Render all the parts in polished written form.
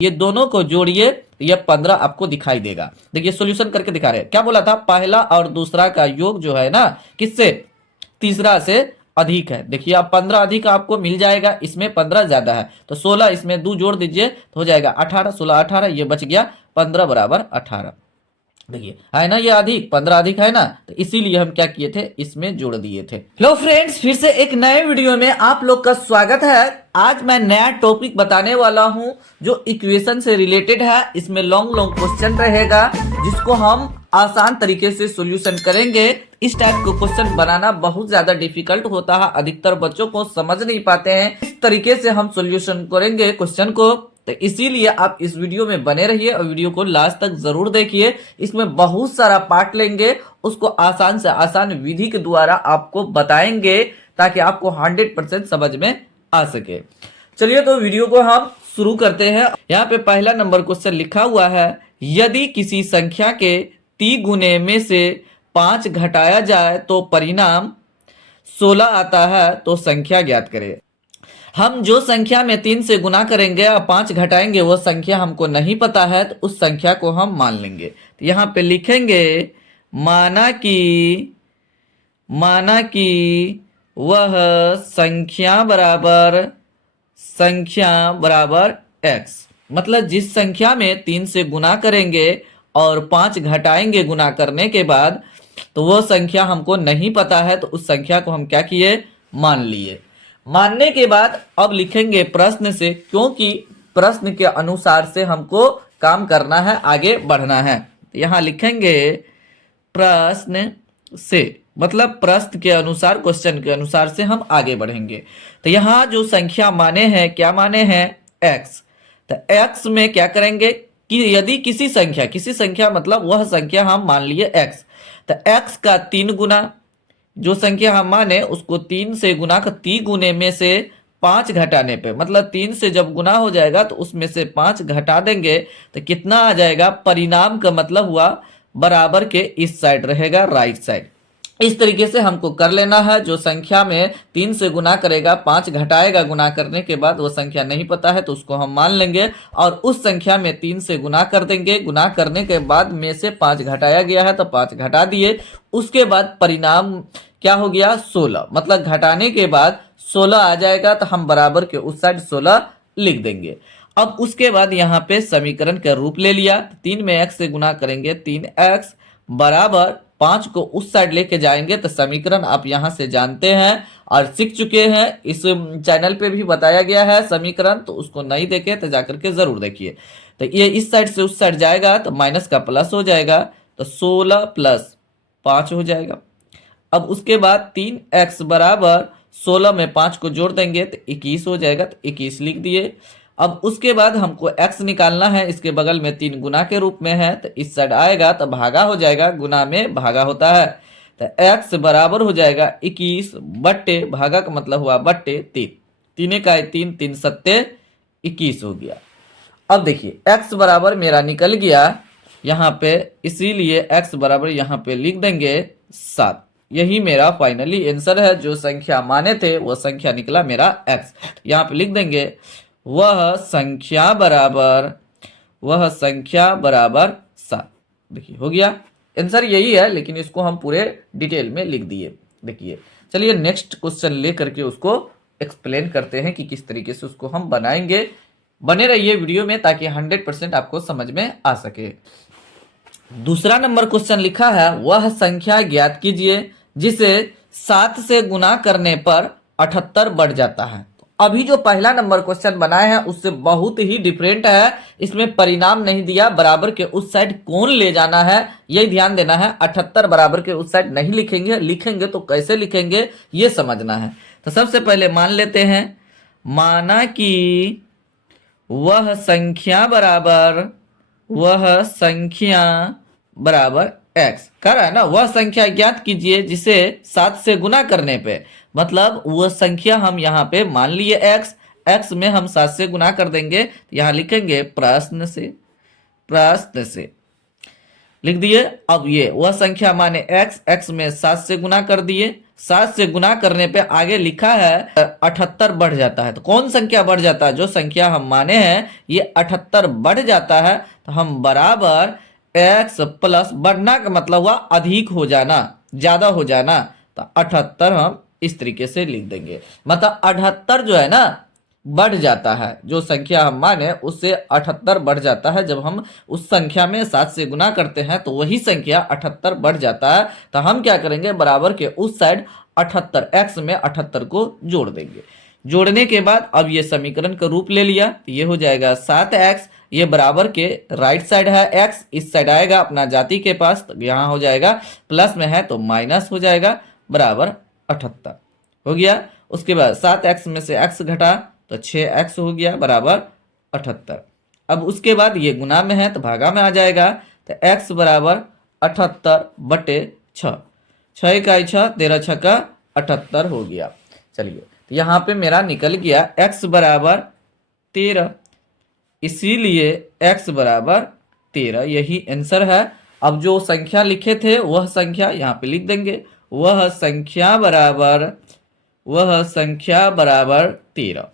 ये दोनों को जोड़िए, ये 15 आपको दिखाई देगा। देखिए सॉल्यूशन करके दिखा रहे हैं। क्या बोला था, पहला और दूसरा का योग जो है ना, किससे, तीसरा से अधिक है। देखिए अब 15 अधिक आपको मिल जाएगा, इसमें 15 ज्यादा है तो 16, इसमें 2 जोड़ दीजिए तो हो जाएगा 18, 16 18, ये बच गया 15 बराबर 18। देखिए है ना, ये अधिक 15 अधिक है ना, तो इसीलिए हम क्या किए थे, इसमें जोड़ दिए थे। हेलो फ्रेंड्स, फिर से एक नए वीडियो में आप लोग का स्वागत है। आज मैं नया टॉपिक बताने वाला हूं जो इक्वेशन से रिलेटेड है। इसमें लॉन्ग लॉन्ग क्वेश्चन रहेगा जिसको हम आसान तरीके से सॉल्यूशन करेंगे। इस टाइप का क्वेश्चन बनाना बहुत ज्यादा डिफिकल्ट होता है, अधिकतर बच्चों को समझ नहीं पाते हैं। इस तरीके से हम सॉल्यूशन करेंगे क्वेश्चन को, तो इसीलिए आप इस वीडियो में बने रहिए और वीडियो को लास्ट तक जरूर देखिए। इसमें बहुत सारा पार्ट लेंगे, उसको आसान से आसान विधि के द्वारा आपको बताएंगे ताकि आपको 100% समझ में आ सके। चलिए तो वीडियो को हम शुरू करते हैं। यहाँ पे पहला नंबर क्वेश्चन लिखा हुआ है, यदि किसी संख्या के 3 गुने में से 5 घटाया जाए तो परिणाम 16 आता है, तो संख्या ज्ञात करें। हम जो संख्या में 3 से गुना करेंगे और 5 घटाएंगे वो संख्या हमको नहीं पता है, तो उस संख्या को हम मान लेंगे। तो यहाँ पे लिखेंगे माना कि वह संख्या बराबर x। मतलब जिस संख्या में 3 से गुना करेंगे और 5 घटाएंगे गुना करने के बाद, तो वो संख्या हमको नहीं पता है, तो उस संख्या को हम क्या किए, मान लिए। मानने के बाद अब लिखेंगे प्रश्न से, क्योंकि प्रश्न के अनुसार से हमको काम करना है, आगे बढ़ना है। यहां लिखेंगे प्रश्न से, मतलब प्रश्न के अनुसार, क्वेश्चन के अनुसार से हम आगे बढ़ेंगे। तो यहाँ जो संख्या माने हैं, क्या माने हैं, x। तो x में क्या करेंगे कि यदि किसी संख्या मतलब वह संख्या हम मान लिए x, तो x का 3 गुना, जो संख्या हम माने उसको 3 से गुना कर 3 गुने में से 5 घटाने पे, मतलब 3 से जब गुना हो जाएगा तो उसमें से 5 घटा देंगे तो कितना आ जाएगा, परिणाम का मतलब हुआ बराबर के इस साइड रहेगा, राइट साइड। इस तरीके से हमको कर लेना है। जो संख्या में 3 से गुना करेगा, 5 घटाएगा गुना करने के बाद, वो संख्या नहीं पता है तो उसको हम मान लेंगे, और उस संख्या में 3 से गुना कर देंगे। गुना करने के बाद में से 5 घटाया गया है तो 5 घटा दिए। उसके बाद परिणाम क्या हो गया, 16। मतलब घटाने के बाद 16 आ जाएगा तो हम बराबर के उस साइड 16 लिख देंगे। अब उसके बाद यहाँ पे समीकरण का रूप ले लिया। 3 में x से गुना करेंगे, 3x बराबर 5 को उस साइड लेके जाएंगे, तो समीकरण आप यहाँ से जानते हैं और सीख चुके हैं। इस चैनल पे भी बताया गया है समीकरण, तो उसको नहीं देखे तो जाकर के जरूर देखिए। तो ये इस साइड से उस साइड जाएगा तो माइनस का प्लस हो जाएगा, तो 16 प्लस 5 हो जाएगा। अब उसके बाद 3x बराबर 16 में 5 को जोड़ देंगे तो 21 हो जाएगा, तो 21 लिख दिए। अब उसके बाद हमको x निकालना है, इसके बगल में 3 गुना के रूप में है, तो इस साइड आएगा तो भागा हो जाएगा, गुना में भागा होता है, तो x बराबर हो जाएगा 21 बट्टे, भागा का मतलब हुआ बट्टे 3, 3 का 3, 3 सत्ते 21 हो गया। अब देखिए x बराबर मेरा निकल गया यहाँ पे, इसीलिए x बराबर यहाँ पे लिख देंगे 7। यही मेरा फाइनली आंसर है। जो संख्या माने थे वो संख्या निकला मेरा x। यहाँ पे लिख देंगे वह संख्या बराबर 7। देखिए हो गया आंसर, यही है, लेकिन इसको हम पूरे डिटेल में लिख दिए। देखिए चलिए नेक्स्ट क्वेश्चन लेकर के उसको एक्सप्लेन करते हैं कि किस तरीके से उसको हम बनाएंगे। बने रहिए वीडियो में ताकि 100% आपको समझ में आ सके। दूसरा नंबर क्वेश्चन लिखा है, वह संख्या ज्ञात कीजिए जिसे 7 से गुना करने पर 78 बढ़ जाता है। अभी जो पहला नंबर क्वेश्चन बनाए हैं उससे बहुत ही डिफरेंट है। इसमें परिणाम नहीं दिया, बराबर के उस साइड कौन ले जाना है यही ध्यान देना है। 78 बराबर के उस साइड नहीं लिखेंगे, लिखेंगे तो कैसे लिखेंगे ये समझना है। तो सबसे पहले मान लेते हैं, माना कि वह संख्या बराबर x कर रहा है ना। वह संख्या ज्ञात कीजिए जिसे 7 से गुना करने पे, मतलब वह संख्या हम यहाँ पे मान लिए x में हम 7 से गुना कर देंगे, यहाँ लिखेंगे प्रश्न से लिख दिए। अब ये वह संख्या माने x में 7 से गुना कर दिए, 7 से गुना करने पे आगे लिखा है 78 बढ़ जाता है, तो कौन संख्या बढ़ जाता है? जो संख्या हम माने हैं ये 78 बढ़ जाता है, तो हम बराबर x प्लस, बढ़ना का मतलब हुआ अधिक हो जाना, ज्यादा हो जाना, तो 78 हम इस तरीके से लिख देंगे। मतलब 78 जो है ना बढ़ जाता है, जो संख्या हम माने उससे 78 बढ़ जाता है। जब हम उस संख्या में 7 से गुना करते हैं तो वही संख्या 78 बढ़ जाता है। तो हम क्या करेंगे, बराबर के उस साइड 78 x में 78 को जोड़ देंगे। जोड़ने के बाद अब ये समीकरण का रूप ले लिया, तो ये हो जाएगा 7x, ये बराबर के राइट साइड है x, इस साइड आएगा अपना जाति के पास, तो यहाँ हो जाएगा प्लस में है तो माइनस हो जाएगा, बराबर 78 हो गया। उसके बाद 7x में से x घटा तो 6x हो गया, बराबर 78। अब उसके बाद ये गुना में है तो भागा में आ जाएगा, तो x बराबर 78 बटे 6, 6 इकाई 6, 13 छक्का 78 हो गया। चलिए, तो यहाँ पे मेरा निकल गया x बराबर 13, इसीलिए x बराबर 13 यही आंसर है। अब जो संख्या लिखे थे वह संख्या यहाँ पे लिख देंगे, वह संख्या बराबर 13।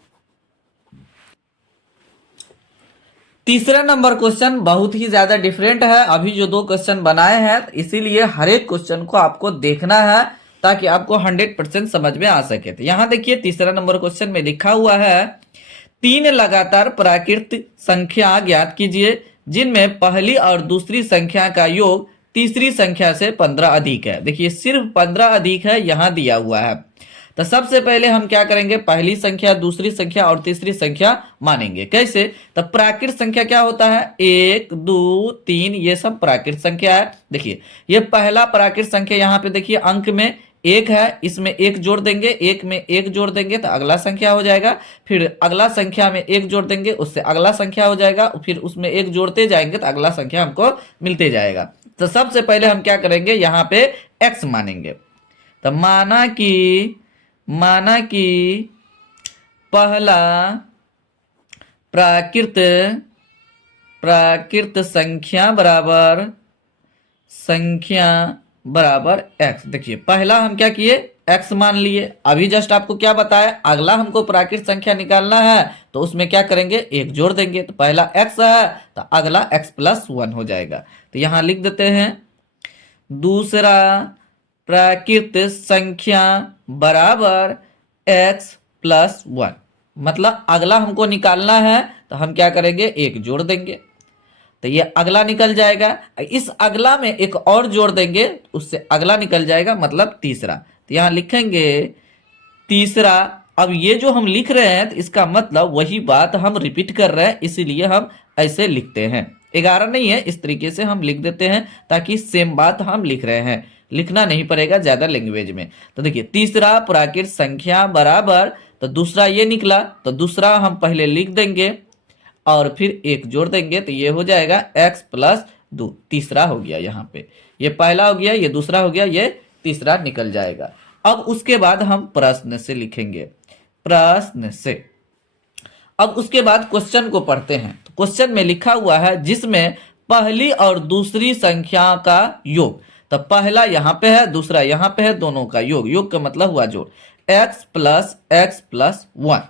तीसरा नंबर क्वेश्चन बहुत ही ज्यादा डिफरेंट है। अभी जो 2 क्वेश्चन बनाए हैं, इसीलिए हर एक क्वेश्चन को आपको देखना है ताकि आपको 100% समझ में आ सके। तो यहाँ देखिए तीसरा नंबर क्वेश्चन में लिखा हुआ है 3 लगातार प्राकृतिक संख्या ज्ञात कीजिए जिनमें पहली और दूसरी संख्या का योग तीसरी संख्या से 15 अधिक है। देखिए सिर्फ 15 अधिक है यहाँ दिया हुआ है। तो सबसे पहले हम क्या करेंगे, पहली संख्या, दूसरी संख्या और तीसरी संख्या मानेंगे। कैसे? तो प्राकृत संख्या क्या होता है, 1 2 3, ये सब प्राकृत संख्या है। देखिए ये पहला प्राकृत संख्या, यहाँ पे देखिए अंक में 1 है, इसमें 1 जोड़ देंगे, 1 में 1 जोड़ देंगे तो अगला संख्या हो जाएगा। फिर अगला संख्या में 1 जोड़ देंगे, उससे अगला संख्या हो जाएगा। फिर उसमें 1 जोड़ते जाएंगे तो अगला संख्या हमको मिलते जाएगा। तो सबसे पहले हम क्या करेंगे, यहाँ पे x मानेंगे। तो माना कि पहला प्राकृत संख्या बराबर x। देखिए पहला हम क्या किए, x मान लिए। अभी जस्ट आपको क्या बताया, अगला हमको प्राकृत संख्या निकालना है तो उसमें क्या करेंगे, 1 जोड़ देंगे। तो पहला x है तो अगला x प्लस 1 हो जाएगा। तो यहां लिख देते हैं दूसरा प्राकृत संख्या बराबर x प्लस 1। मतलब अगला हमको निकालना है तो हम क्या करेंगे, 1 जोड़ देंगे तो ये अगला निकल जाएगा। इस अगला में एक और जोड़ देंगे, उससे अगला निकल जाएगा, मतलब तीसरा। तो यहाँ लिखेंगे तीसरा। अब ये जो हम लिख रहे हैं तो इसका मतलब वही बात हम रिपीट कर रहे हैं, इसीलिए हम ऐसे लिखते हैं। 11 नहीं है, इस तरीके से हम लिख देते हैं ताकि सेम बात हम लिख रहे हैं, लिखना नहीं पड़ेगा ज्यादा लैंग्वेज में। तो देखिए तीसरा प्राकृत संख्या बराबर, तो दूसरा ये निकला, तो दूसरा हम पहले लिख देंगे और फिर 1 जोड़ देंगे तो ये हो जाएगा x प्लस 2, तीसरा हो गया। यहाँ पे ये पहला हो गया, ये दूसरा हो गया, ये तीसरा निकल जाएगा। अब उसके बाद हम प्रश्न से लिखेंगे, प्रश्न से। अब उसके बाद क्वेश्चन को पढ़ते हैं। तो क्वेश्चन में लिखा हुआ है जिसमें पहली और दूसरी संख्या का योग, तो पहला यहाँ पे है, दूसरा यहाँ पे है, दोनों का योग, योग का मतलब हुआ जोड़, x प्लस 1।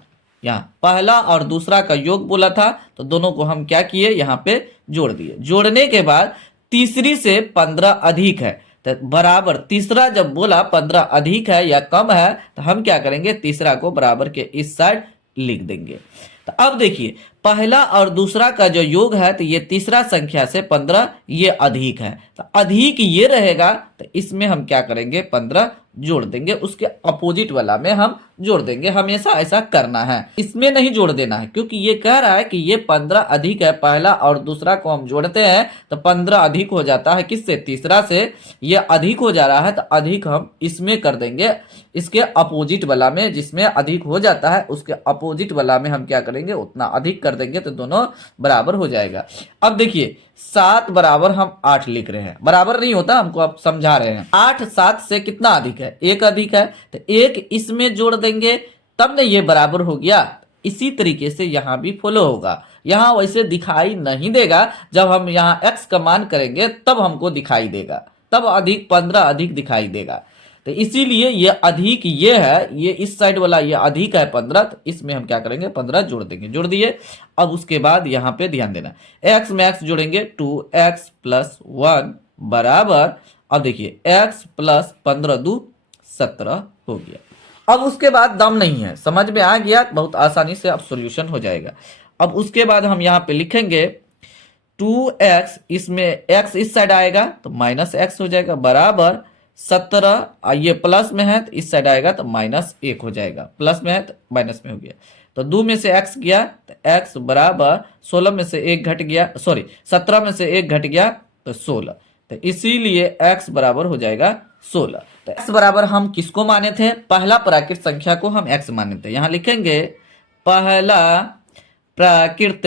यहाँ पहला और दूसरा का योग बोला था तो दोनों को हम क्या किए, यहाँ पे जोड़ दिए। जोड़ने के बाद तीसरी से 15 अधिक है, तो बराबर तीसरा जब बोला 15 अधिक है या कम है तो हम क्या करेंगे, तीसरा को बराबर के इस साइड लिख देंगे। तो अब देखिए पहला और दूसरा का जो योग है तो ये तीसरा संख्या से 15 ये अधिक है, तो अधिक ये रहेगा तो इसमें हम क्या करेंगे, 15 जोड़ देंगे, उसके अपोजिट वाला में हम जोड़ देंगे। हमेशा ऐसा करना है, इसमें नहीं जोड़ देना है, क्योंकि ये कह रहा है कि ये 15 अधिक है, पहला और दूसरा को हम जोड़ते हैं तो 15 अधिक हो जाता है, किससे, तीसरा से। ये अधिक हो जा रहा है तो अधिक हम इसमें कर देंगे, इसके अपोजिट वाला में, जिसमें अधिक हो जाता है उसके अपोजिट वाला में हम क्या करेंगे, उतना अधिक कर देंगे तो दोनों बराबर हो जाएगा। अब देखिए 7 बराबर हम 8 लिख रहे हैं, बराबर नहीं होता, हमको आप समझा रहे हैं। 8 7 से कितना अधिक है, 1 अधिक है, तो 1 इसमें जोड़ देंगे तब ना ये बराबर हो गया। इसी तरीके से यहाँ भी फॉलो होगा। यहाँ वैसे दिखाई नहीं देगा, जब हम यहाँ x का मान करेंगे तब हमको दिखाई देगा, तब अधिक 15 अधिक दिखाई देगा। तो इसीलिए ये अधिक ये है, ये इस साइड वाला ये अधिक है 15, तो इसमें हम क्या करेंगे 15 जोड़ देंगे। जोड़ दिए। अब उसके बाद यहाँ पे ध्यान देना, x में x जोड़ेंगे 2x प्लस 1 बराबर, अब देखिए x प्लस 15 2 17 हो गया। अब उसके बाद दम नहीं है, समझ में आ गया, बहुत आसानी से अब सॉल्यूशन हो जाएगा। अब उसके बाद हम यहाँ पे लिखेंगे 2x, इसमें x इस साइड आएगा तो माइनस x हो जाएगा बराबर 17, ये प्लस में है तो इस साइड आएगा तो माइनस 1 हो जाएगा, प्लस में है तो माइनस में हो गया। तो 2 में से x गया तो x बराबर 16 में से 1 घट गया, सॉरी 17 में से 1 घट गया तो 16, तो इसीलिए x बराबर हो जाएगा 16। तो x बराबर हम किसको माने थे, पहला प्राकृत संख्या को हम x माने थे। यहां लिखेंगे पहला प्राकृत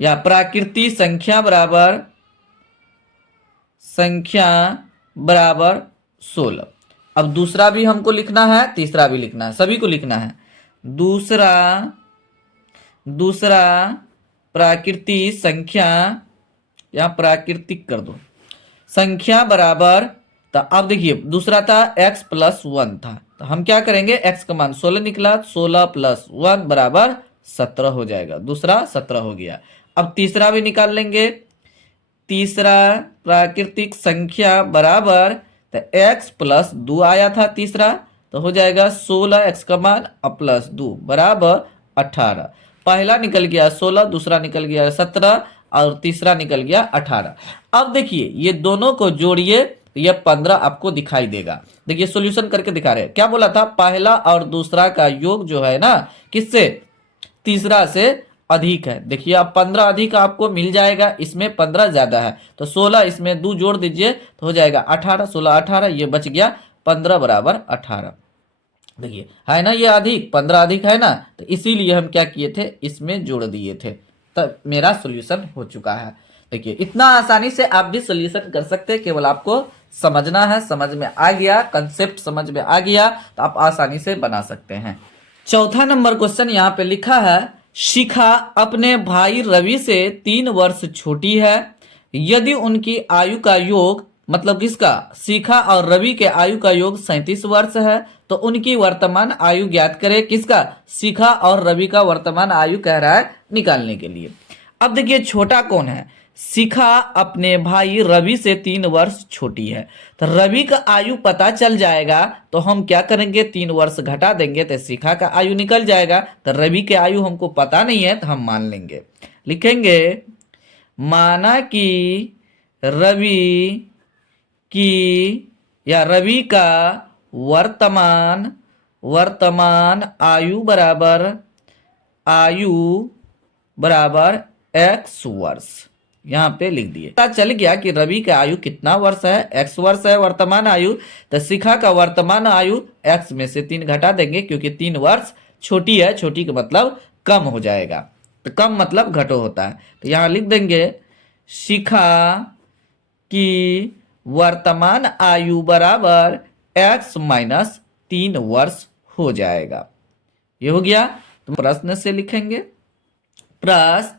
या प्राकृतिक संख्या बराबर 16। अब दूसरा भी हमको लिखना है, तीसरा भी लिखना है, सभी को लिखना है। दूसरा प्राकृतिक संख्या, या प्राकृतिक कर दो, संख्या बराबर, तो अब देखिए दूसरा था x प्लस 1 था, तो हम क्या करेंगे, x का मान 16 निकला, 16 प्लस 1 बराबर 17 हो जाएगा, दूसरा 17 हो गया। अब तीसरा भी निकाल लेंगे, तीसरा प्राकृतिक संख्या बराबर, तो x प्लस 2 आया था तीसरा, तो हो जाएगा 16 x का मान प्लस 2 बराबर 18। पहला निकल गया 16, दूसरा निकल गया 17 और तीसरा निकल गया 18। अब देखिए ये दोनों को जोड़िए, ये 15 आपको दिखाई देगा। देखिए सॉल्यूशन करके दिखा रहे हैं, क्या बोला था, पहला और दूसरा का योग जो है ना किससे, तीसरा से अधिक है। देखिए अब 15 अधिक आपको मिल जाएगा, इसमें 15 ज्यादा है, तो 16 इसमें 2 जोड़ दीजिए तो हो जाएगा 18, 16 18, ये बच गया 15 बराबर 18। देखिए है ना ये अधिक, 15 अधिक है ना, तो इसीलिए हम क्या किए थे, इसमें जोड़ दिए थे, तब मेरा सॉल्यूशन हो चुका है। देखिए इतना आसानी से आप भी सॉल्यूशन कर सकते हैं, केवल आपको समझना है, समझ में आ गया, कंसेप्ट समझ में आ गया तो आप आसानी से बना सकते हैं। चौथा नंबर क्वेश्चन यहाँ पे लिखा है, शिखा अपने भाई रवि से 3 वर्ष छोटी है, यदि उनकी आयु का योग, मतलब किसका, शिखा और रवि के आयु का योग 37 वर्ष है, तो उनकी वर्तमान आयु ज्ञात करें। किसका, शिखा और रवि का वर्तमान आयु कह रहा है निकालने के लिए। अब देखिए छोटा कौन है, शिखा अपने भाई रवि से 3 वर्ष छोटी है, तो रवि का आयु पता चल जाएगा, तो हम क्या करेंगे 3 वर्ष घटा देंगे तो शिखा का आयु निकल जाएगा। तो रवि के आयु हमको पता नहीं है तो हम मान लेंगे, लिखेंगे माना कि रवि का वर्तमान आयु बराबर x वर्ष, यहाँ पे लिख दिए। पता चल गया कि रवि का आयु कितना वर्ष है, x वर्ष है वर्तमान आयु, तो शिखा का वर्तमान आयु x में से 3 घटा देंगे, क्योंकि 3 वर्ष छोटी है, छोटी का मतलब कम हो जाएगा, तो कम मतलब घटो होता है, तो यहाँ लिख देंगे शिखा की वर्तमान आयु बराबर x माइनस 3 वर्ष हो जाएगा। ये हो गया। तो प्रश्न से लिखेंगे, प्रश्न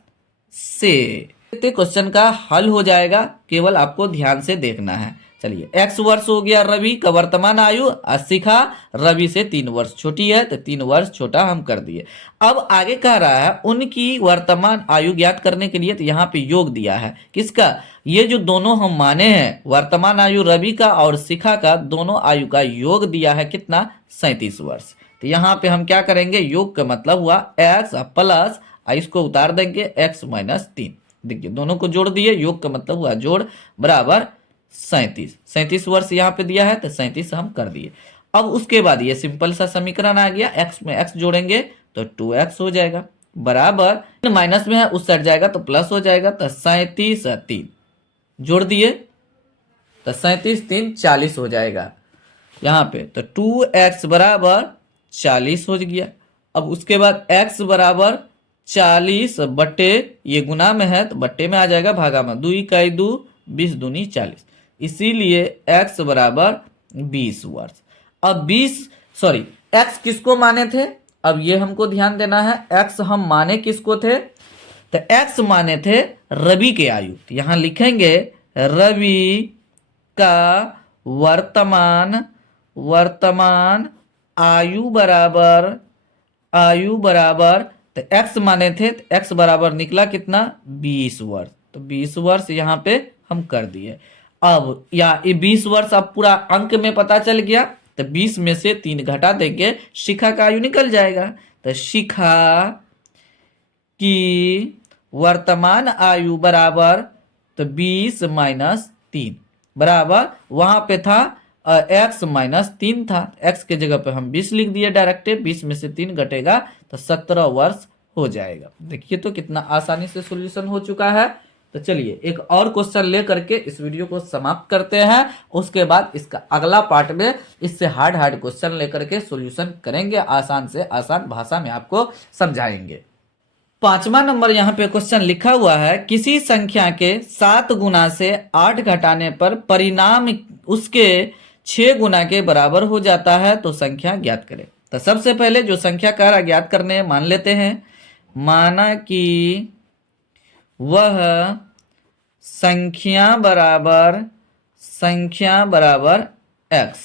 से क्वेश्चन का हल हो जाएगा, केवल आपको ध्यान से देखना है। चलिए x वर्ष हो गया रवि का वर्तमान आयु, शिखा रवि से 3 वर्ष छोटी है, तो 3 वर्ष छोटा हम कर दिए। अब आगे कह रहा है उनकी वर्तमान आयु ज्ञात करने के लिए, तो यहाँ पे योग दिया है किसका, ये जो दोनों हम माने हैं वर्तमान आयु रवि का और शिखा का, दोनों आयु का योग दिया है कितना, 37 वर्ष। तो यहाँ पे हम क्या करेंगे, योग का मतलब हुआ x प्लस, इसको उतार देंगे x माइनस 3। देखिए दोनों को जोड़ दिए, योग का मतलब हुआ जोड़, बराबर 37 वर्ष यहाँ पे दिया है, तो 37 हम कर दिए। अब उसके बाद ये सिंपल सा समीकरण आ गया, x में x जोड़ेंगे तो 2x हो जाएगा, बराबर माइनस में है उस साइड जाएगा तो प्लस हो जाएगा, तो 37 3 जोड़ दिए, तो 37 3 40 हो जाएगा यहाँ पे, तो 2x बराबर 40 हो गया। अब उसके बाद x बराबर 40 बट्टे, ये गुना में है तो बट्टे में आ जाएगा, भागा में 2 इकाई 2 20 दूनी 40, इसीलिए x बराबर 20 वर्ष। अब x किसको माने थे, अब ये हमको ध्यान देना है, x हम माने किसको थे, तो एक्स माने थे रवि के आयु, तो यहां लिखेंगे रवि का वर्तमान आयु बराबर तो एक्स माने थे, तो एक्स बराबर निकला कितना 20 वर्ष, तो 20 वर्ष यहाँ पे हम कर दिए। अब या ये 20 वर्ष अब पूरा अंक में पता चल गया, तो 20 में से 3 घटा देंगे, शिखा का आयु निकल जाएगा। तो शिखा की वर्तमान आयु बराबर तो 20 माइनस 3 बराबर वहां पे था x माइनस 3 था, x के जगह पे हम 20 लिख दिए डायरेक्ट, 20 में से 3 घटेगा तो 17 वर्ष हो जाएगा। देखिए तो कितना आसानी से सॉल्यूशन हो चुका है। तो चलिए एक और क्वेश्चन लेकर के इस वीडियो को समाप्त करते हैं, उसके बाद इसका अगला पार्ट में इससे हार्ड क्वेश्चन लेकर के सॉल्यूशन करेंगे, आसान से आसान भाषा में आपको समझाएंगे। 5वां नंबर यहाँ पे क्वेश्चन लिखा हुआ है, किसी संख्या के 7 गुना से 8 घटाने पर परिणाम उसके 6 गुना के बराबर हो जाता है, तो संख्या ज्ञात करें। तो सबसे पहले जो संख्या कह रहा ज्ञात करने मान लेते हैं, माना कि वह संख्या बराबर x।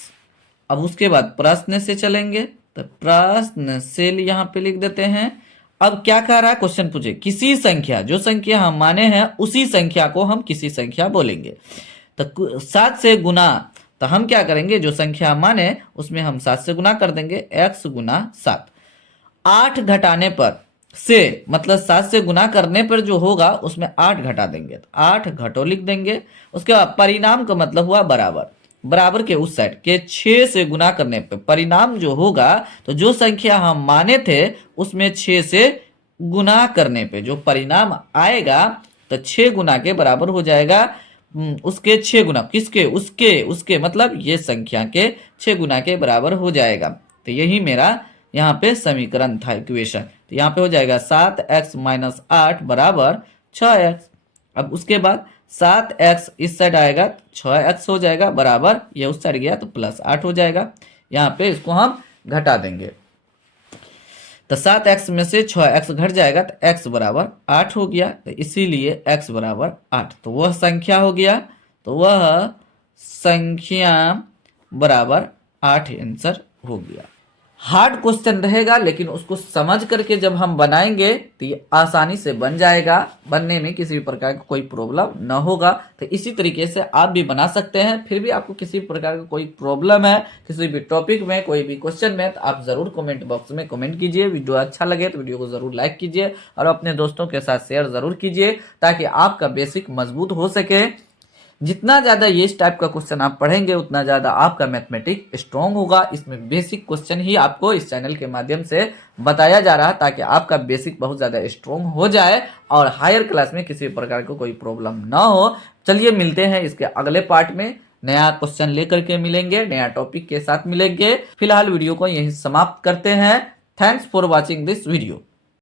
अब उसके बाद प्रश्न से चलेंगे, तो प्रश्न से यहाँ पे लिख देते हैं। अब क्या कह रहा है क्वेश्चन पूछे, किसी संख्या, जो संख्या हम माने हैं उसी संख्या को हम किसी संख्या बोलेंगे। तो 7 से गुना, तो हम क्या करेंगे, जो संख्या माने उसमें हम 7 से गुना कर देंगे, x गुना 7। 8 घटाने पर से मतलब 7 से गुना करने पर जो होगा उसमें 8 घटा देंगे, तो 8 घटो लिख देंगे। उसके बाद परिणाम का मतलब हुआ बराबर के उस साइड के 6 से गुना करने पर परिणाम जो होगा, तो जो संख्या हम माने थे उसमें 6 से गुना करने पे जो परिणाम आएगा तो 6 गुना के बराबर हो जाएगा। उसके 6 गुना किसके, उसके मतलब ये संख्या के 6 गुना के बराबर हो जाएगा। तो यही मेरा यहाँ पे समीकरण था, इक्वेशन। तो यहाँ पे हो जाएगा 7x माइनस 8 बराबर 6x। अब उसके बाद 7x इस साइड आएगा तो 6x हो जाएगा बराबर, ये उस साइड गया तो प्लस 8 हो जाएगा। यहाँ पे इसको हम घटा देंगे, तो 7x में से 6x घट जाएगा तो x बराबर 8 हो गया, तो इसीलिए x बराबर 8। तो वह संख्या हो गया, तो वह संख्या बराबर 8 आंसर हो गया। हार्ड क्वेश्चन रहेगा, लेकिन उसको समझ करके जब हम बनाएंगे तो ये आसानी से बन जाएगा, बनने में किसी भी प्रकार का कोई प्रॉब्लम न होगा। तो इसी तरीके से आप भी बना सकते हैं। फिर भी आपको किसी भी प्रकार का कोई प्रॉब्लम है किसी भी टॉपिक में, कोई भी क्वेश्चन में, तो आप जरूर कमेंट बॉक्स में कमेंट कीजिए। वीडियो अच्छा लगे तो वीडियो को जरूर लाइक कीजिए और अपने दोस्तों के साथ शेयर जरूर कीजिए, ताकि आपका बेसिक मजबूत हो सके। जितना ज़्यादा ये इस टाइप का क्वेश्चन आप पढ़ेंगे उतना ज़्यादा आपका मैथमेटिक्स स्ट्रॉन्ग होगा। इसमें बेसिक क्वेश्चन ही आपको इस चैनल के माध्यम से बताया जा रहा है, ताकि आपका बेसिक बहुत ज़्यादा स्ट्रॉन्ग हो जाए और हायर क्लास में किसी प्रकार का कोई प्रॉब्लम ना हो। चलिए मिलते हैं इसके अगले पार्ट में, नया क्वेश्चन लेकर के मिलेंगे, नया टॉपिक के साथ मिलेंगे। फिलहाल वीडियो को यहीं समाप्त करते हैं। Thanks for watching this video.